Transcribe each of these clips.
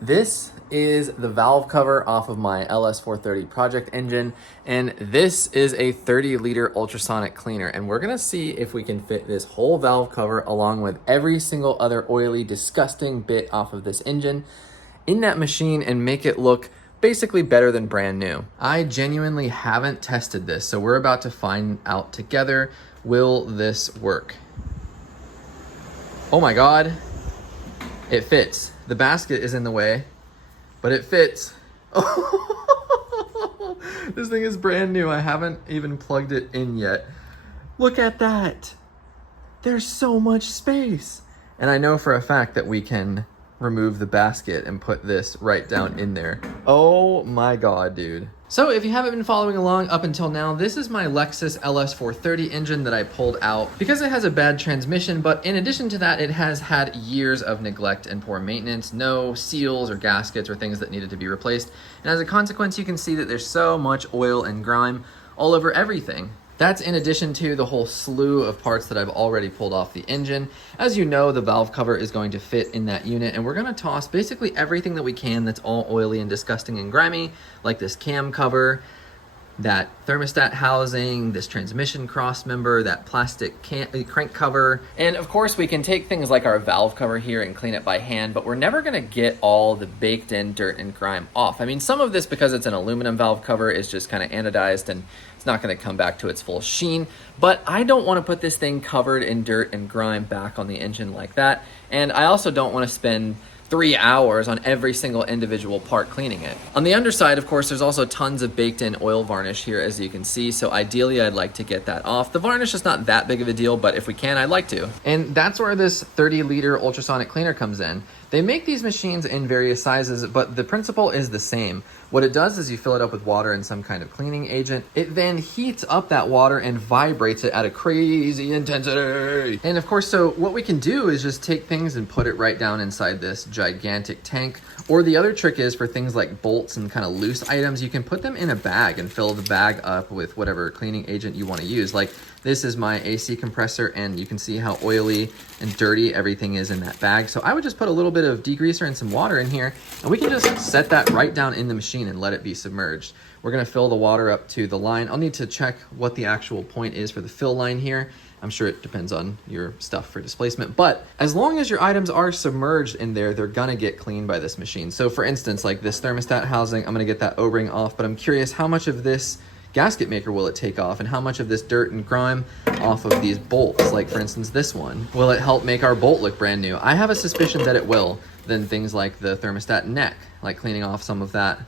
This is the valve cover off of my LS430 project engine, and this is a 30-liter ultrasonic cleaner, and we're gonna see if we can fit this whole valve cover along with every single other oily, disgusting bit off of this engine in that machine and make it look basically better than brand new. I genuinely haven't tested this, so we're about to find out together, will this work? Oh my God, it fits. The basket is in the way, but it fits. Oh, this thing is brand new. I haven't even plugged it in yet. Look at that. There's so much space. And I know for a fact that we can remove the basket and put this right down in there. Oh my God, dude. So if you haven't been following along up until now, this is my Lexus LS430 engine that I pulled out because it has a bad transmission, but in addition to that, it has had years of neglect and poor maintenance, no seals or gaskets or things that needed to be replaced. And as a consequence, you can see that there's so much oil and grime all over everything. That's in addition to the whole slew of parts that I've already pulled off the engine. As you know, the valve cover is going to fit in that unit, and we're gonna toss basically everything that we can that's all oily and disgusting and grimy, like this cam cover, that thermostat housing, this transmission cross member, that plastic crank cover. And of course we can take things like our valve cover here and clean it by hand, but we're never gonna get all the baked in dirt and grime off. I mean, some of this, because it's an aluminum valve cover, is just kind of anodized and it's not gonna come back to its full sheen, but I don't wanna put this thing covered in dirt and grime back on the engine like that. And I also don't wanna spend 3 hours on every single individual part cleaning it. On the underside, of course, there's also tons of baked in oil varnish here, as you can see, so ideally I'd like to get that off. The varnish is not that big of a deal, but if we can, I'd like to. And that's where this 30-liter ultrasonic cleaner comes in. They make these machines in various sizes, but the principle is the same. What it does is you fill it up with water and some kind of cleaning agent. It then heats up that water and vibrates it at a crazy intensity. And of course, so what we can do is just take things and put it right down inside this gigantic tank. Or the other trick is for things like bolts and kind of loose items, you can put them in a bag and fill the bag up with whatever cleaning agent you want to use. Like this is my AC compressor, and you can see how oily and dirty everything is in that bag. So I would just put a little bit of degreaser and some water in here, and we can just set that right down in the machine and let it be submerged. We're gonna fill the water up to the line. I'll need to check what the actual point is for the fill line here. I'm sure it depends on your stuff for displacement, but as long as your items are submerged in there, they're gonna get cleaned by this machine. So for instance, like this thermostat housing, I'm gonna get that O-ring off, but I'm curious how much of this gasket maker will it take off, and how much of this dirt and grime off of these bolts, like for instance this one. Will it help make our bolt look brand new? I have a suspicion that it will. Then things like the thermostat neck, like cleaning off some of that,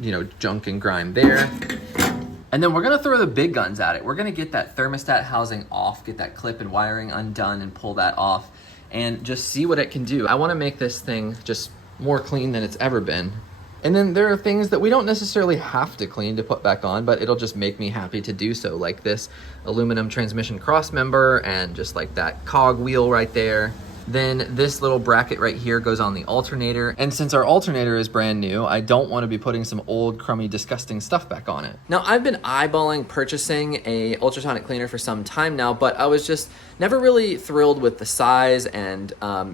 you know, junk and grime there. And then we're gonna throw the big guns at it. We're gonna get that thermostat housing off, get that clip and wiring undone and pull that off, and just see what it can do. I wanna make this thing just more clean than it's ever been. And then there are things that we don't necessarily have to clean to put back on, but it'll just make me happy to do so, like this aluminum transmission cross member and just like that cog wheel right there. Then this little bracket right here goes on the alternator. And since our alternator is brand new, I don't want to be putting some old, crummy, disgusting stuff back on it. Now, I've been eyeballing purchasing a ultrasonic cleaner for some time now, but I was just never really thrilled with the size and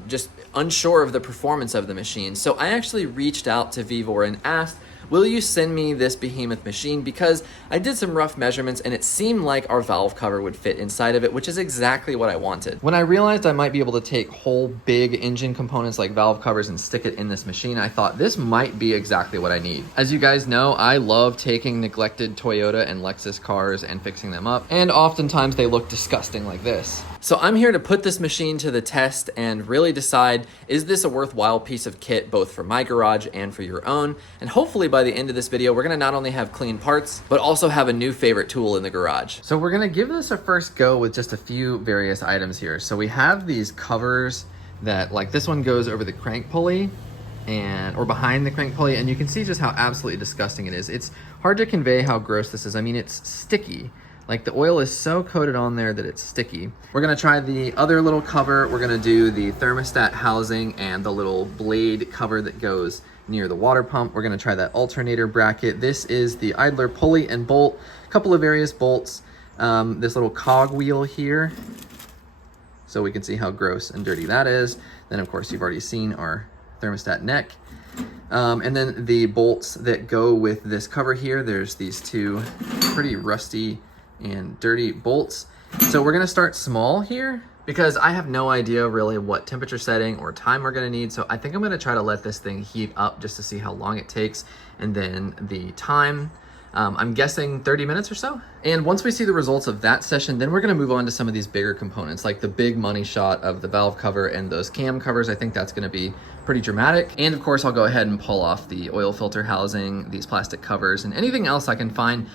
just unsure of the performance of the machine. So I actually reached out to Vevor and asked, will you send me this behemoth machine? Because I did some rough measurements and it seemed like our valve cover would fit inside of it, which is exactly what I wanted. When I realized I might be able to take whole big engine components like valve covers and stick it in this machine, I thought this might be exactly what I need. As you guys know, I love taking neglected Toyota and Lexus cars and fixing them up, and oftentimes they look disgusting like this. So I'm here to put this machine to the test and really decide, is this a worthwhile piece of kit both for my garage and for your own? And hopefully by the end of this video, we're gonna not only have clean parts, but also have a new favorite tool in the garage. So we're gonna give this a first go with just a few various items here. So we have these covers that, like this one goes over the crank pulley or behind the crank pulley, and you can see just how absolutely disgusting it is. It's hard to convey how gross this is. I mean, it's sticky. Like the oil is so coated on there that it's sticky. We're gonna try the other little cover. We're gonna do the thermostat housing and the little blade cover that goes near the water pump. We're gonna try that alternator bracket. This is the idler pulley and bolt, a couple of various bolts, this little cog wheel here, so we can see how gross and dirty that is. Then of course you've already seen our thermostat neck. And then the bolts that go with this cover here, there's these two pretty rusty and dirty bolts. So we're gonna start small here because I have no idea really what temperature setting or time we're gonna need. So I think I'm gonna try to let this thing heat up just to see how long it takes, and then the time. I'm guessing 30 minutes or so. And once we see the results of that session, then we're gonna move on to some of these bigger components, like the big money shot of the valve cover and those cam covers. I think that's gonna be pretty dramatic. And of course, I'll go ahead and pull off the oil filter housing, these plastic covers, and anything else I can find.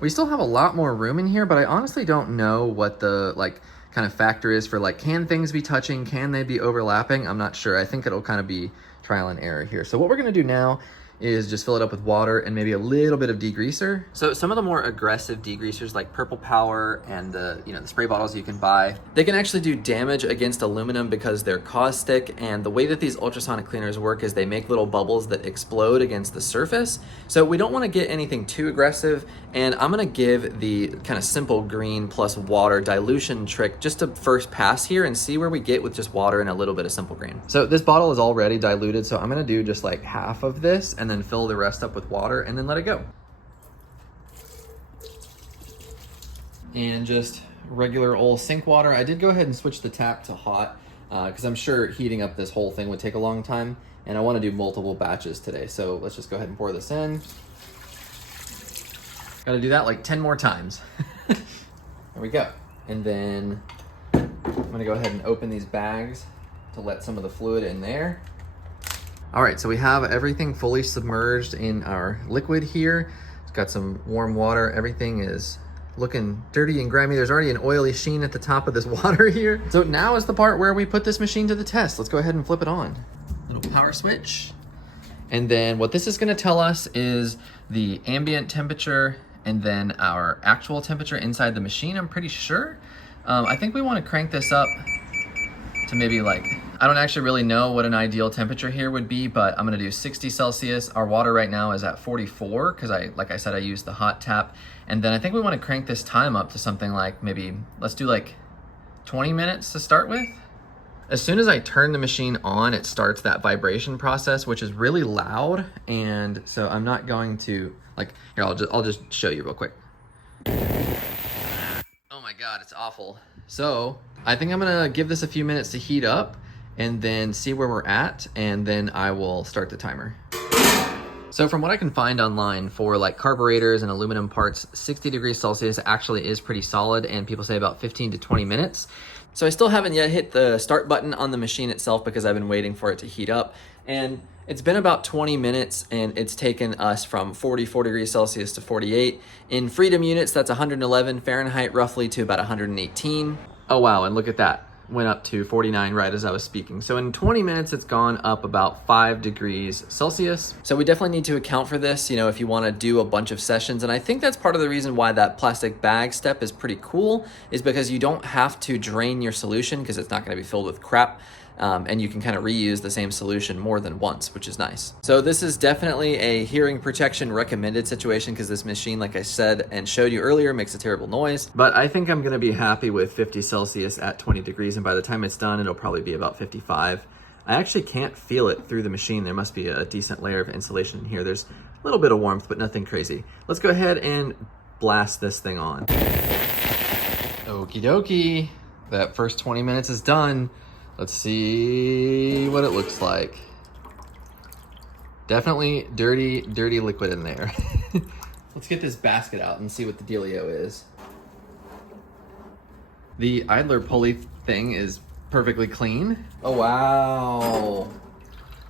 We still have a lot more room in here, but I honestly don't know what the kind of factor is for can things be touching? Can they be overlapping? I'm not sure. I think it'll kind of be trial and error here. So what we're gonna do now is just fill it up with water and maybe a little bit of degreaser. So some of the more aggressive degreasers like Purple Power and the spray bottles you can buy, they can actually do damage against aluminum because they're caustic, and the way that these ultrasonic cleaners work is they make little bubbles that explode against the surface. So we don't want to get anything too aggressive, and I'm gonna give the kind of simple green plus water dilution trick just to first pass here and see where we get with just water and a little bit of simple green. So this bottle is already diluted, so I'm gonna do just like half of this and then fill the rest up with water and then let it go. And just regular old sink water. I did go ahead and switch the tap to hot because I'm sure heating up this whole thing would take a long time, and I want to do multiple batches today. So let's just go ahead and pour this in. Got to do that like 10 more times. There we go. And then I'm gonna go ahead and open these bags to let some of the fluid in there. All right, so we have everything fully submerged in our liquid here. It's got some warm water. Everything is looking dirty and grimy. There's already an oily sheen at the top of this water here. So now is the part where we put this machine to the test. Let's go ahead and flip it on. Little power switch. And then what this is gonna tell us is the ambient temperature and then our actual temperature inside the machine, I'm pretty sure. I think we wanna crank this up to maybe I don't actually really know what an ideal temperature here would be, but I'm gonna do 60 Celsius. Our water right now is at 44 because like I said, I used the hot tap. And then I think we wanna crank this time up to something like maybe, let's do 20 minutes to start with. As soon as I turn the machine on, it starts that vibration process, which is really loud. And so I'm not going to, here, I'll just show you real quick. Oh my God, it's awful. So I think I'm gonna give this a few minutes to heat up and then see where we're at, and then I will start the timer. So from what I can find online for carburetors and aluminum parts, 60 degrees Celsius actually is pretty solid, and people say about 15 to 20 minutes. So I still haven't yet hit the start button on the machine itself because I've been waiting for it to heat up. And it's been about 20 minutes, and it's taken us from 44 degrees Celsius to 48. In freedom units, that's 111 Fahrenheit roughly to about 118. Oh wow, and look at that. Went up to 49 right as I was speaking. So in 20 minutes, it's gone up about 5 degrees Celsius. So we definitely need to account for this, if you want to do a bunch of sessions. And I think that's part of the reason why that plastic bag step is pretty cool, is because you don't have to drain your solution because it's not going to be filled with crap. And you can kind of reuse the same solution more than once, which is nice. So this is definitely a hearing protection recommended situation because this machine, like I said and showed you earlier, makes a terrible noise. But I think I'm gonna be happy with 50 Celsius at 20 degrees, and by the time it's done, it'll probably be about 55. I actually can't feel it through the machine. There must be a decent layer of insulation in here. There's a little bit of warmth, but nothing crazy. Let's go ahead and blast this thing on. Okie dokie, that first 20 minutes is done. Let's see what it looks like. Definitely dirty, dirty liquid in there. Let's get this basket out and see what the dealio is. The idler pulley thing is perfectly clean. Oh, wow.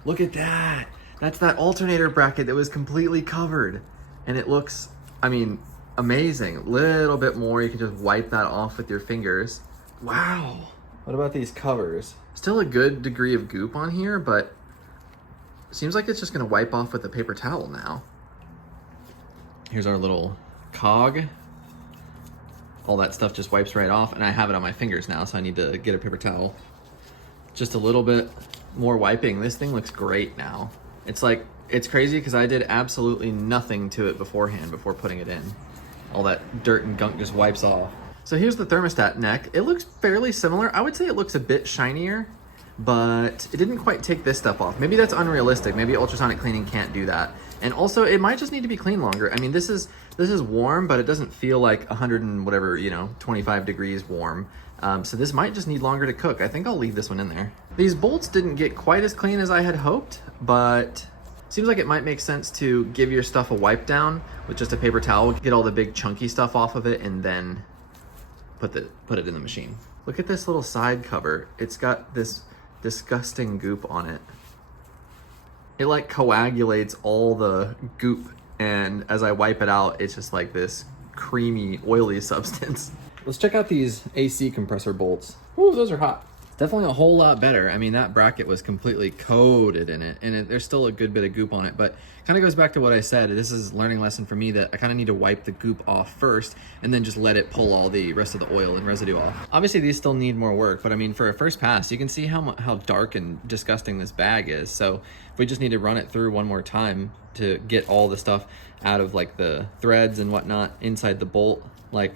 Look at that. That's that alternator bracket that was completely covered. And it looks, amazing. A little bit more, you can just wipe that off with your fingers. Wow. What about these covers? Still a good degree of goop on here, but seems like it's just gonna wipe off with a paper towel now. Here's our little cog. All that stuff just wipes right off, and I have it on my fingers now, so I need to get a paper towel. Just a little bit more wiping. This thing looks great now. It's crazy because I did absolutely nothing to it beforehand before putting it in. All that dirt and gunk just wipes off. So here's the thermostat neck. It looks fairly similar. I would say it looks a bit shinier, but it didn't quite take this stuff off. Maybe that's unrealistic. Maybe ultrasonic cleaning can't do that. And also, it might just need to be cleaned longer. I mean, this is warm, but it doesn't feel like 100 and whatever, 25 degrees warm. So this might just need longer to cook. I think I'll leave this one in there. These bolts didn't get quite as clean as I had hoped, but seems like it might make sense to give your stuff a wipe down with just a paper towel, get all the big chunky stuff off of it, and then put it in the machine. Look at this little side cover. It's got this disgusting goop on it. It like coagulates all the goop, and as I wipe it out, it's just like this creamy, oily substance. Let's check out these AC compressor bolts. Ooh, those are hot. Definitely a whole lot better. I mean, that bracket was completely coated in it, and there's still a good bit of goop on it, but kind of goes back to what I said. This is a learning lesson for me that I kind of need to wipe the goop off first and then just let it pull all the rest of the oil and residue off. Obviously, these still need more work, but I mean, for a first pass, you can see how dark and disgusting this bag is. So if we just need to run it through one more time to get all the stuff out of like the threads and whatnot inside the bolt, like,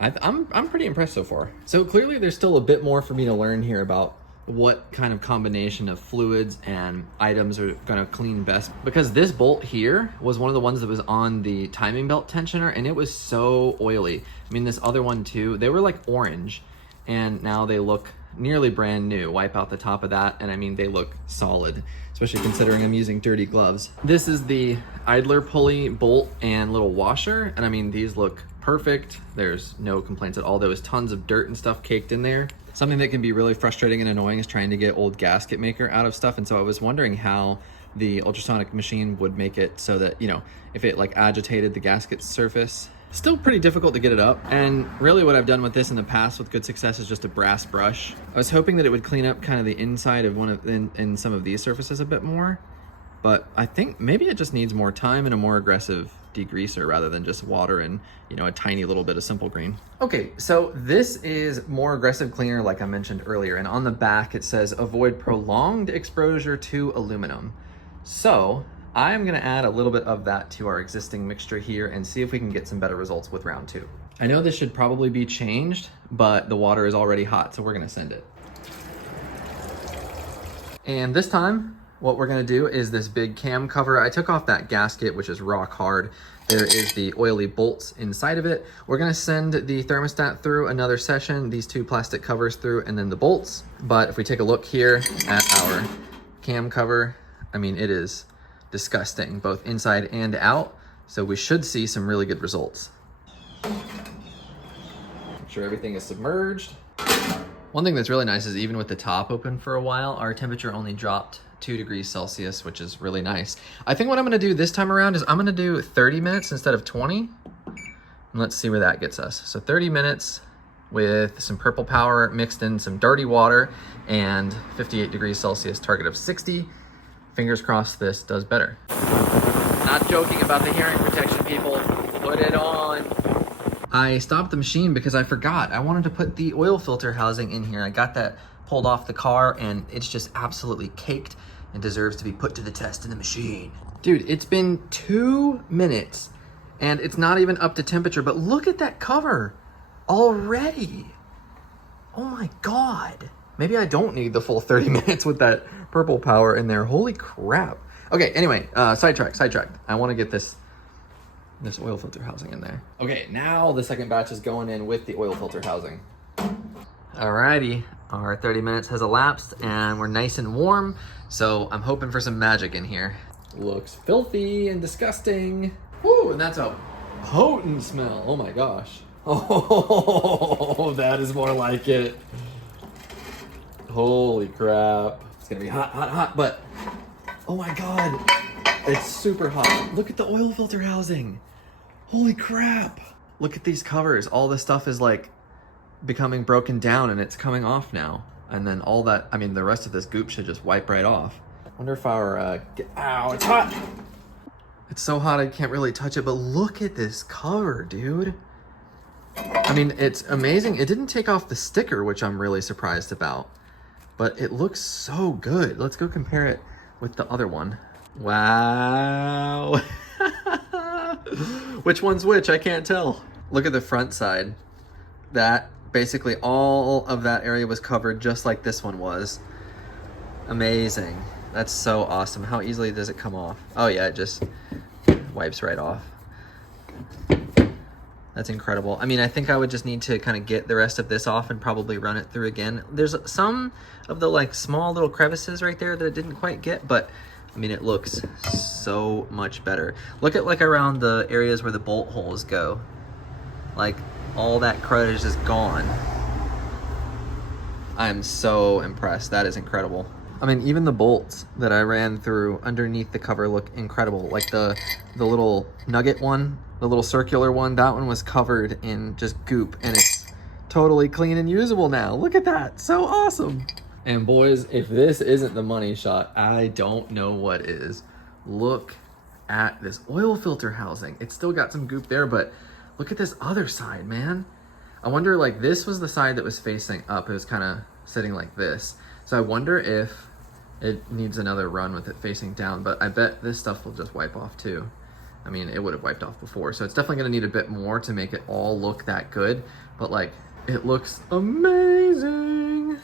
I'm pretty impressed so far. So clearly there's still a bit more for me to learn here about what kind of combination of fluids and items are gonna clean best, because this bolt here was one of the ones that was on the timing belt tensioner, and it was so oily. I mean, this other one too, they were like orange, and now they look nearly brand new. Wipe out the top of that, and I mean, they look solid, especially considering I'm using dirty gloves. This is the idler pulley bolt and little washer, and I mean, these look perfect. There's no complaints at all. There was tons of dirt and stuff caked in there. Something that can be really frustrating and annoying is trying to get old gasket maker out of stuff, and so I was wondering how the ultrasonic machine would make it so that, if it like agitated the gasket surface. Still pretty difficult to get it up, and really what I've done with this in the past with good success is just a brass brush. I was hoping that it would clean up kind of the inside of in some of these surfaces a bit more, but I think maybe it just needs more time and a more aggressive degreaser rather than just water and a tiny little bit of simple green. Okay, so this is more aggressive cleaner like I mentioned earlier, and on the back it says avoid prolonged exposure to aluminum. So I'm gonna add a little bit of that to our existing mixture here and see if we can get some better results with round 2. I know this should probably be changed, but the water is already hot, so we're gonna send it. And this time, what we're gonna do is this big cam cover. I took off that gasket, which is rock hard. There is the oily bolts inside of it. We're gonna send the thermostat through another session, these 2 plastic covers through, and then the bolts. But if we take a look here at our cam cover, I mean, it is disgusting, both inside and out. So we should see some really good results. Make sure everything is submerged. One thing that's really nice is even with the top open for a while, our temperature only dropped 2 degrees Celsius, which is really nice. I think what I'm gonna do this time around is I'm gonna do 30 minutes instead of 20. And let's see where that gets us. So 30 minutes with some purple power mixed in some dirty water and 58 degrees Celsius, target of 60. Fingers crossed this does better. Not joking about the hearing protection, people. Put it on. I stopped the machine because I forgot. I wanted to put the oil filter housing in here. I got that pulled off the car and it's just absolutely caked and deserves to be put to the test in the machine. Dude, it's been 2 minutes and it's not even up to temperature, but look at that cover already. Oh my God. Maybe I don't need the full 30 minutes with that purple power in there. Holy crap. Okay, anyway, sidetracked. I want to get this oil filter housing in there. Okay, now the second batch is going in with the oil filter housing. Alrighty, our 30 minutes has elapsed and we're nice and warm, so I'm hoping for some magic in here. Looks filthy and disgusting. Woo, and that's a potent smell. Oh my gosh. Oh, that is more like it. Holy crap. It's gonna be hot, but oh my God, it's super hot. Look at the oil filter housing. Holy crap. Look at these covers. All the stuff is like becoming broken down and it's coming off now. And then all that, I mean, the rest of this goop should just wipe right off. Wonder if our, ow, it's hot. It's so hot I can't really touch it, but look at this cover, dude. I mean, it's amazing. It didn't take off the sticker, which I'm really surprised about, but it looks so good. Let's go compare it with the other one. Wow. Which one's which? I can't tell. Look at the front side. That basically all of that area was covered just like this one was. Amazing. That's so awesome. How easily does it come off? Oh yeah, it just wipes right off. That's incredible. I mean, I think I would just need to kind of get the rest of this off and probably run it through again. There's some of the like small little crevices right there that it didn't quite get, but I mean, it looks so much better. Look at like around the areas where the bolt holes go. Like all that crud is just gone. I am so impressed. That is incredible. I mean, even the bolts that I ran through underneath the cover look incredible. Like the little nugget one, the little circular one, that one was covered in just goop and it's totally clean and usable now. Look at that, so awesome. And boys, if this isn't the money shot, I don't know what is. Look at this oil filter housing. It's still got some goop there, but look at this other side, man. I wonder, like, this was the side that was facing up. It was kind of sitting like this. So I wonder if it needs another run with it facing down, but I bet this stuff will just wipe off too. I mean, it would have wiped off before, so it's definitely gonna need a bit more to make it all look that good, but like, it looks amazing.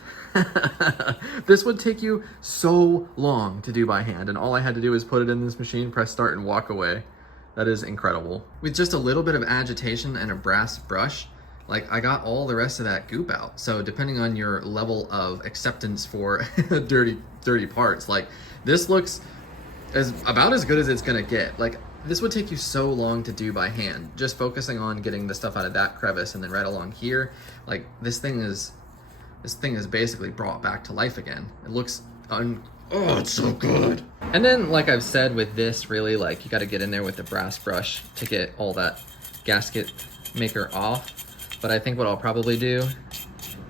This would take you so long to do by hand, and all I had to do was put it in this machine, press start, and walk away. That is incredible. With just a little bit of agitation and a brass brush, like, I got all the rest of that goop out. So depending on your level of acceptance for dirty parts, like, this looks about as good as it's gonna get. Like, this would take you so long to do by hand, just focusing on getting the stuff out of that crevice and then right along here. Like, this thing is basically brought back to life again. It looks oh, it's so good. And then, like I've said with this, really, like, you gotta get in there with the brass brush to get all that gasket maker off. But I think what I'll probably do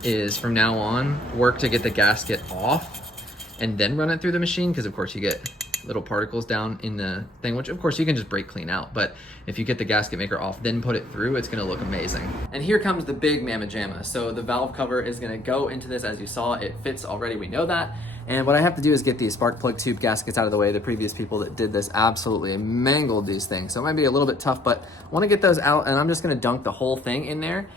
is from now on, work to get the gasket off and then run it through the machine, because of course you get little particles down in the thing, which of course you can just brake clean out. But if you get the gasket maker off, then put it through, it's gonna look amazing. And here comes the big mamma jamma. So the valve cover is gonna go into this. As you saw, it fits already, we know that. And what I have to do is get these spark plug tube gaskets out of the way. The previous people that did this absolutely mangled these things. So it might be a little bit tough, but I wanna get those out, and I'm just gonna dunk the whole thing in there.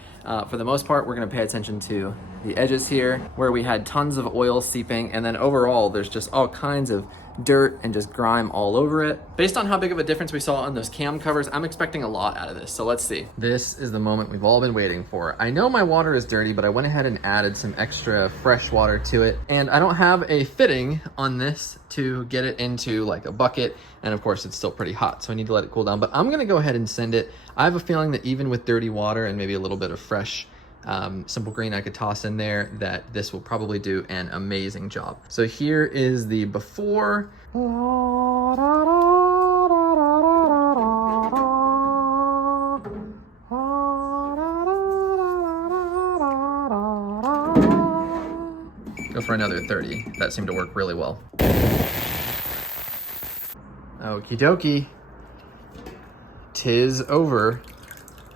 For the most part, we're gonna pay attention to the edges here, where we had tons of oil seeping, and then overall, there's just all kinds of dirt and just grime all over it. Based on how big of a difference we saw on those cam covers, I'm expecting a lot out of this, so let's see. This is the moment we've all been waiting for. I know my water is dirty, but I went ahead and added some extra fresh water to it, and I don't have a fitting on this to get it into like a bucket, and of course it's still pretty hot, so I need to let it cool down, but I'm gonna go ahead and send it. I have a feeling that even with dirty water and maybe a little bit of fresh Simple Green I could toss in there, that this will probably do an amazing job. So here is the before. Go for another 30. That seemed to work really well. Okie dokie. 'Tis over.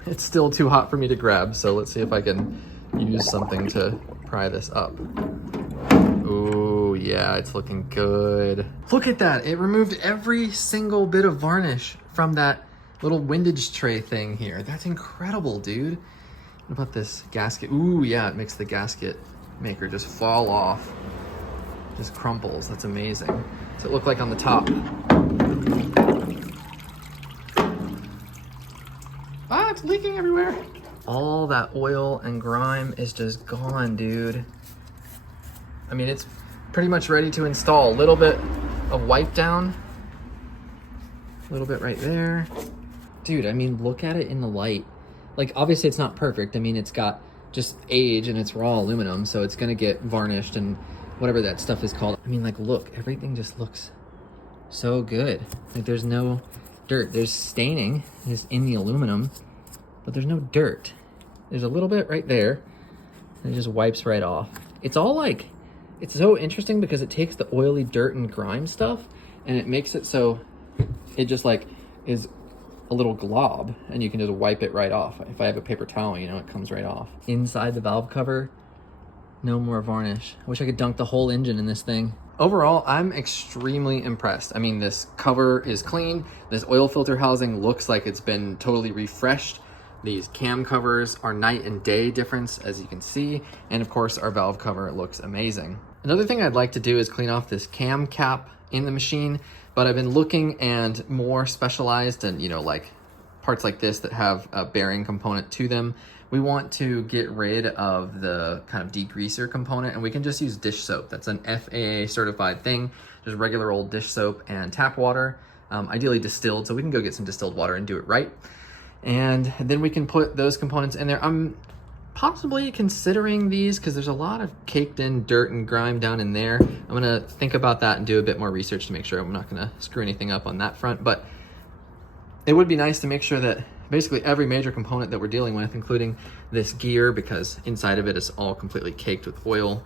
It's still too hot for me to grab, so let's see if I can use something to pry this up. Ooh, yeah, it's looking good. Look at that, it removed every single bit of varnish from that little windage tray thing here. That's incredible, dude. What about this gasket? Ooh, yeah, it makes the gasket maker just fall off. Just crumples, that's amazing. What's it look like on the top? Ah, it's leaking everywhere. All that oil and grime is just gone, dude. I mean, it's pretty much ready to install. A little bit of wipe down. A little bit right there. Dude, I mean, look at it in the light. Like, obviously it's not perfect. I mean, it's got just age and it's raw aluminum, so it's gonna get varnished and whatever that stuff is called. I mean, like, look, everything just looks so good. Like, there's no dirt. There's staining is in the aluminum, but there's no dirt. There's a little bit right there, and it just wipes right off. It's all like, it's so interesting because it takes the oily dirt and grime stuff and it makes it so it just like is a little glob and you can just wipe it right off. If I have a paper towel, you know, it comes right off. Inside the valve cover, no more varnish. I wish I could dunk the whole engine in this thing. Overall, I'm extremely impressed. I mean, this cover is clean. This oil filter housing looks like it's been totally refreshed. These cam covers are night and day difference, as you can see. And of course, our valve cover looks amazing. Another thing I'd like to do is clean off this cam cap in the machine, but I've been looking and more specialized and, like parts like this that have a bearing component to them. We want to get rid of the kind of degreaser component, and we can just use dish soap. That's an FAA certified thing, just regular old dish soap and tap water, ideally distilled, so we can go get some distilled water and do it right. And then we can put those components in there. I'm possibly considering these because there's a lot of caked in dirt and grime down in there. I'm gonna think about that and do a bit more research to make sure I'm not gonna screw anything up on that front, but it would be nice to make sure that basically every major component that we're dealing with, including this gear, because inside of it is all completely caked with oil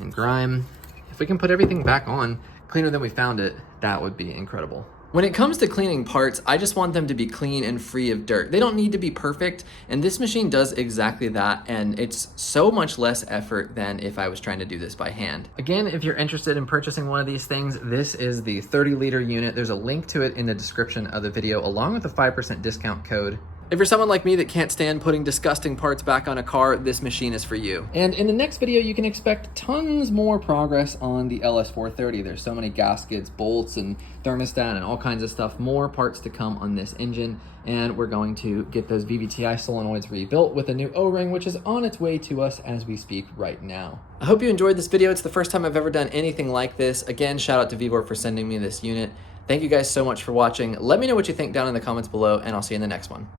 and grime. If we can put everything back on cleaner than we found it, that would be incredible. When it comes to cleaning parts, I just want them to be clean and free of dirt. They don't need to be perfect, and this machine does exactly that, and it's so much less effort than if I was trying to do this by hand. Again, if you're interested in purchasing one of these things, this is the 30-liter unit. There's a link to it in the description of the video, along with a 5% discount code. If you're someone like me that can't stand putting disgusting parts back on a car, this machine is for you. And in the next video, you can expect tons more progress on the LS430. There's so many gaskets, bolts, and thermostat, and all kinds of stuff. More parts to come on this engine, and we're going to get those VVTi solenoids rebuilt with a new O-ring, which is on its way to us as we speak right now. I hope you enjoyed this video. It's the first time I've ever done anything like this. Again, shout out to Vevor for sending me this unit. Thank you guys so much for watching. Let me know what you think down in the comments below, and I'll see you in the next one.